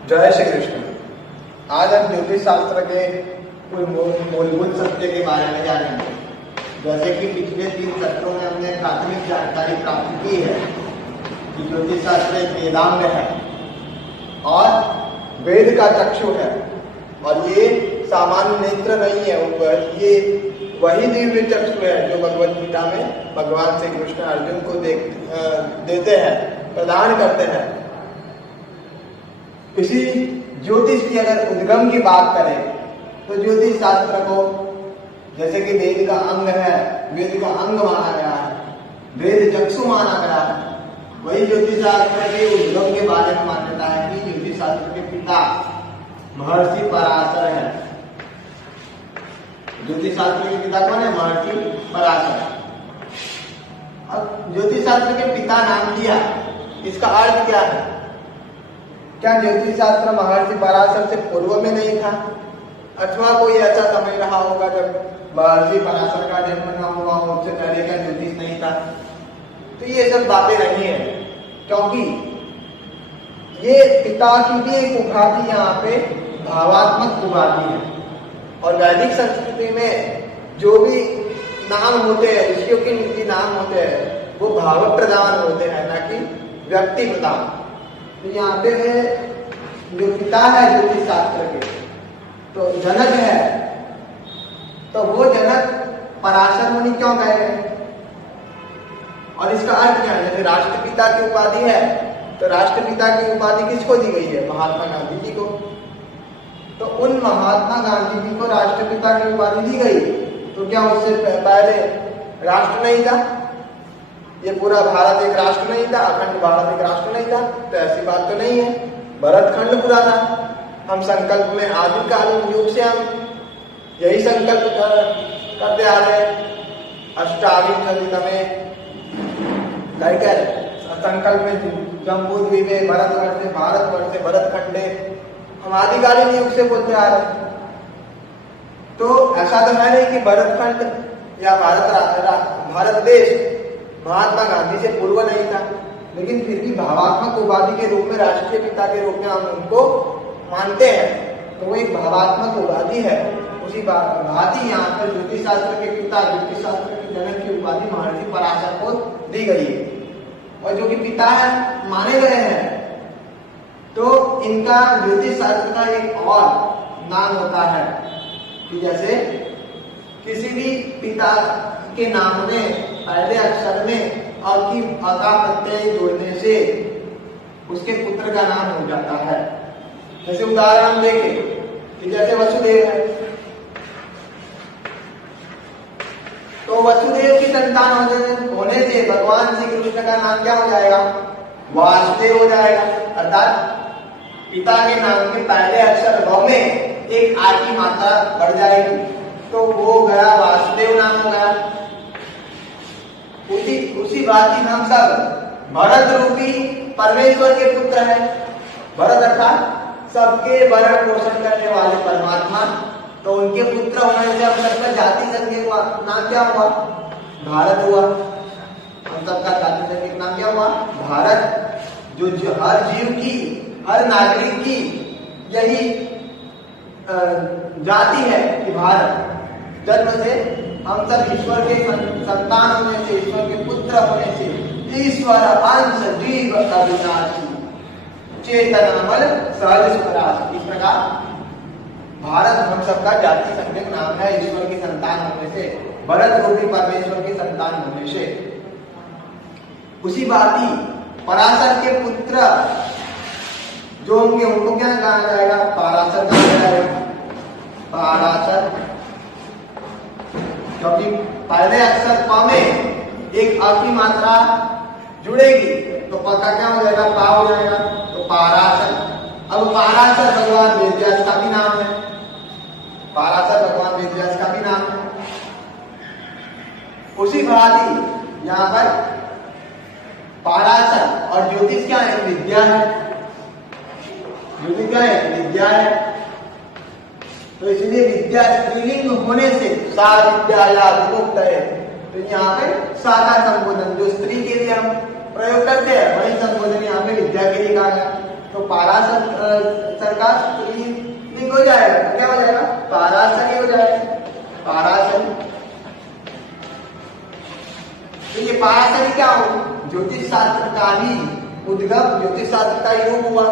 जय श्री कृष्ण। आज हम ज्योतिष शास्त्र के कुछ मूलभूत सत्य के बारे में जानेंगे। जैसे कि पिछले 3 सत्रों में हमने प्राथमिक जानकारी प्राप्त की है कि ज्योतिष शास्त्र एक वेदांग है और वेद का चक्षु है, और ये सामान्य नेत्र नहीं है ऊपर, ये वही दिव्य चक्षु है जो भगवत गीता में भगवान श्री कृष्ण अर्जुन को देते हैं, प्रदान करते हैं। किसी ज्योतिष की अगर उद्गम की बात करें तो ज्योतिष शास्त्र को जैसे कि वेद का अंग है, वेद का अंग माना गया है, वेद चक्षु माना गया है, वही ज्योतिष शास्त्र के उद्गम के बारे में मान्यता है कि ज्योतिष शास्त्र के पिता महर्षि पराशर है। ज्योतिष शास्त्र के पिता कौन है? महर्षि पराशर। अब ज्योतिष शास्त्र के पिता नाम दिया, इसका अर्थ क्या है? क्या ज्योतिष शास्त्र महर्षि पराशर से पूर्व में नहीं था, अथवा कोई ऐसा समय रहा होगा जब महर्षि पराशर का जन्म न हुआ हो, उससे पहले का ज्योतिष नहीं था? तो ये सब बातें नहीं है, क्योंकि ये पिता की भी एक उपाधि यहाँ पे भावात्मक उपाधि है। और वैदिक संस्कृति में जो भी नाम होते हैं, ऋषियों के नाम होते हैं, वो भाव प्रधान होते हैं, ना कि व्यक्ति प्रधान। तो यहाँ पे जो पिता है ज्योतिष शास्त्र के, तो जनक है, तो वो जनक पराशर मुनि क्यों कहे गए? और इसका अर्थ क्या है? जैसे राष्ट्रपिता की उपाधि है, तो राष्ट्रपिता की उपाधि किसको दी गई है? महात्मा गांधी जी को। तो उन महात्मा गांधी जी को राष्ट्रपिता की उपाधि दी गई, तो क्या उससे पहले राष्ट्र नहीं था? ये पूरा भारत एक राष्ट्र नहीं था, अखंड भारत एक राष्ट्र नहीं था? तो ऐसी बात तो नहीं है। भरतखंड पूरा था। हम संकल्प में आदिकालीन युग से हम यही संकल्प करते आ रहे हैं। अष्टाविंशति में संकल्प में जम्बूद्वीपे भारतवर्षे भारतवर्षे भरतखंडे, हम आदिकालीन युग से बोलते आ रहे हैं। तो ऐसा तो है नहीं कि भरतखंड या भारत देश महात्मा गांधी से पूर्व नहीं था, लेकिन फिर भी भावात्मक उपाधि के रूप में, राष्ट्रीय पिता के रूप में हम उनको मानते हैं। तो वो एक भावात्मक उपाधि है। उसी भांति यहाँ पर ज्योतिष शास्त्र के पिता, ज्योतिष शास्त्र के जनक की उपाधि महर्षि पराशर को दी गई है। और जो कि पिता है माने गए हैं, तो इनका ज्योतिष शास्त्र का एक और नाम होता है कि जैसे किसी भी पिता के नाम में पहले अक्षर में अका प्रत्यय जोड़ने से उसके पुत्र का नाम हो जाता है। जैसे उदाहरण देखें कि जैसे वसुदेव है, तो वसुदेव की संतान होने से भगवान श्री कृष्ण का नाम क्या हो जाएगा? वासुदेव हो जाएगा। अर्थात पिता के नाम के पहले अक्षर व में एक आ की मात्रा बढ़ जाएगी, तो वो गया वासुदेव नाम हो गया। उसी बात की हम सब भरत रूपी परमेश्वर के पुत्र हैं। भरत अर्थात सबके भरण पोषण करने वाले परमात्मा, तो उनके पुत्र होने से हम सबका जाति संज्ञक नाम क्या हुआ? भारत हुआ। हम सबका जाति संज्ञक नाम क्या हुआ? भारत। जो हर जीव की, हर नागरिक की यही जाति है कि भारत। जन्म से हम सब ईश्वर के संतान होने से, ईश्वर के पुत्र होने से, ईश्वर अंश जीव अविनाशी चेतनामल सहज स्वराज, इस प्रकार भारत हम सबका जाति संज्ञक नाम है ईश्वर की संतान होने से, भरत रूपी परमेश्वर की संतान होने से। उसी भांति पराशर के पुत्र जो होंगे उनको क्या कहा जाएगा? पराशर कहा जाएगा। पराशर, क्योंकि पहले अक्षर प में एक अ की मात्रा जुड़ेगी, तो प का क्या हो जाएगा? पा हो जाएगा, तो पराशर। अब पराशर भगवान वेदव्यास का भी नाम है। पराशर भगवान वेदव्यास का भी नाम है। उसी भांति यहाँ पर पराशर और ज्योतिष क्या है? विद्या है। ज्योतिष क्या है? विद्या है। तो इसलिए विद्या स्त्रीलिंग होने से सा विद्या या विमुक्त है, तो यहाँ पे सा का संबोधन जो स्त्री के लिए हम प्रयोग करते हैं, वही संबोधन यहाँ पे विद्या के लिए कहा गया। तो पाराशर का स्त्रीलिंग हो जाएगा, तो क्या हो जाएगा? पाराशरी हो जाएगा, पाराशरी। तो ये पाराशरी क्या हो? ज्योतिष शास्त्र का ही उद्गम, ज्योतिष शास्त्र का ही रूप हुआ।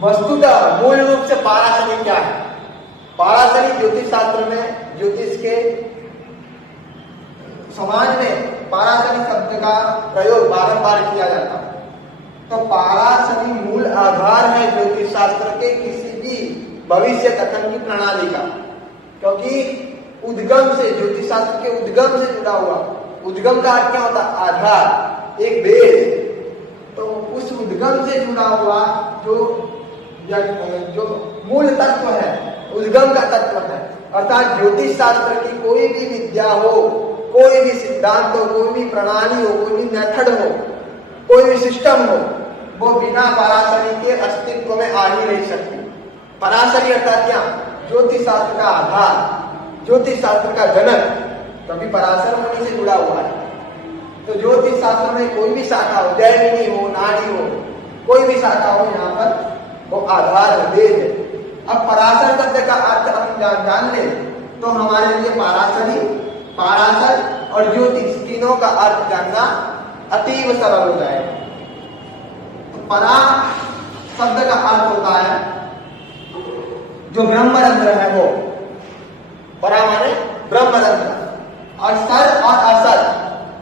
वस्तुतः मूल रूप से पाराशरी क्या है? पाराशरी ज्योतिष शास्त्र में, ज्योतिष के समाज में पाराशरी शब्द का प्रयोग बारंबार किया जाता है। तो पाराशरी मूल आधार है ज्योतिष शास्त्र के किसी भी भविष्य कथन की प्रणाली का, क्योंकि उद्गम से, ज्योतिष शास्त्र के उद्गम से जुड़ा हुआ। उद्गम का अर्थ क्या होता है? आधार, एक बेस। तो उस उद्गम से जुड़ा हुआ जो मूल तत्व है, उद्गम का तत्व है। अर्थात ज्योतिष शास्त्र की कोई भी विद्या हो, कोई भी सिद्धांत हो, कोई भी प्रणाली हो, कोई भी मेथड हो, कोई भी सिस्टम हो, वो बिना पराशरी के अस्तित्व में आ ही नहीं सकती। पराशरी अर्थात क्या? ज्योतिष शास्त्र का आधार, ज्योतिष शास्त्र का जनक, कभी पराशर मुनि से जुड़ा हुआ है। तो ज्योतिष शास्त्र में कोई भी शाखा हो, दैविनी हो, नाड़ी हो, कोई भी शाखा हो, यहाँ पर वो आधार है, वेद है। अब पराशर शब्द का अर्थ हम जान ले तो हमारे लिए पाराशरी, पाराशर और ज्योतिष तीनों का अर्थ जानना अतीव सरल हो जाएगा। तो परा शब्द का अर्थ होता है जो ब्रह्मरंध्र है, वो परा माने ब्रह्मरंध्र, और सर और असर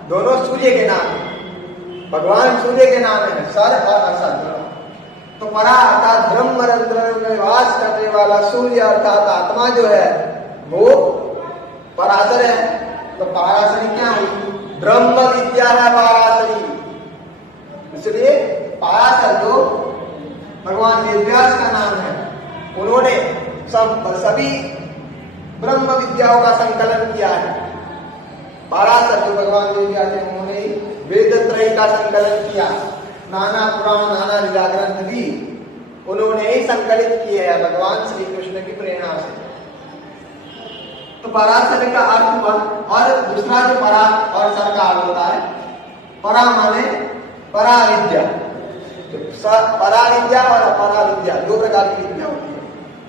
दोनों सूर्य के नाम है, भगवान सूर्य के नाम है, सर और असर। तो परा अर्थात ब्रह्मरंध्र में वास करने वाला सूर्य अर्थात आत्मा जो है वो पराशर है। तो पराशरी क्या हुई? ब्रह्म विद्या है पराशरी। इसलिए पराशर जो भगवान वेदव्यास का नाम है, उन्होंने सभी ब्रह्म विद्याओं का संकलन किया है। पराशर जो भगवान वेदव्यास है, उन्होंने वेदत्रयी का संकलन किया, नाना पुराण, नाना व्याकरण भी उन्होंने ही संकलित किए हैं भगवान श्री कृष्ण की प्रेरणा से। तो पराशर का अर्थ हुआ। और दूसरा जो परा और सर का अर्थ होता है, परा माने पराविद्या। पराविद्या और अपराविद्या दो प्रकार की विद्या होती है।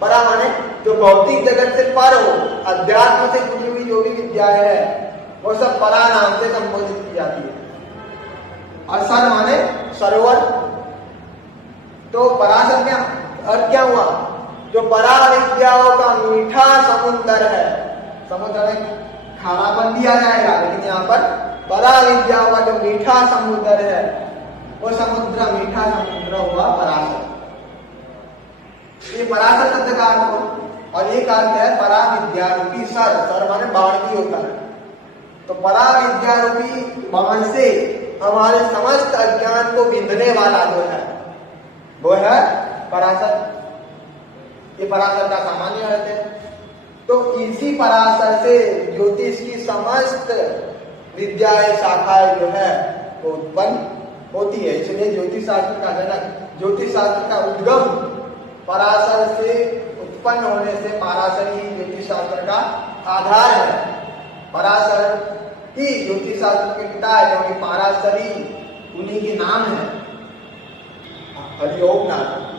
परा माने जो भौतिक जगत से पर हो, अध्यात्म से जुड़ी हुई जो भी विद्याएं है वो सब परा नाम से संबोधित की जाती है। और सर माने सरोवर। तो पराशर क्या अर्थ क्या हुआ? जो परा विद्याओं का मीठा समुद्र है। समुद्र में खारापन दिया जाएगा, लेकिन यहाँ पर परा विद्याओं का जो मीठा समुद्र है वो समुद्र, मीठा समुद्र हुआ पराशर। ये पराशर शब्द का अर्थ हुआ। और एक अर्थ है परा विद्या रूपी सर। सर माने बाण भी होता है। तो परा विद्या रूपी बाण से हमारे समस्त अज्ञान को बिंधने वाला जो है वो है पराशर। ये पराशर का सामान्य अर्थ है। तो इसी पराशर से ज्योतिष की समस्त विद्याएं, शाखाएं जो है वो उत्पन्न होती है। इसलिए ज्योतिष शास्त्र का जनक, ज्योतिष शास्त्र का उद्गम पराशर से उत्पन्न होने से पराशरी ही ज्योतिष शास्त्र का आधार है। पराशर ही ज्योतिष शास्त्र के पिता है, क्योंकि पराशरी उन्हीं के नाम है। हरिओम नाथ।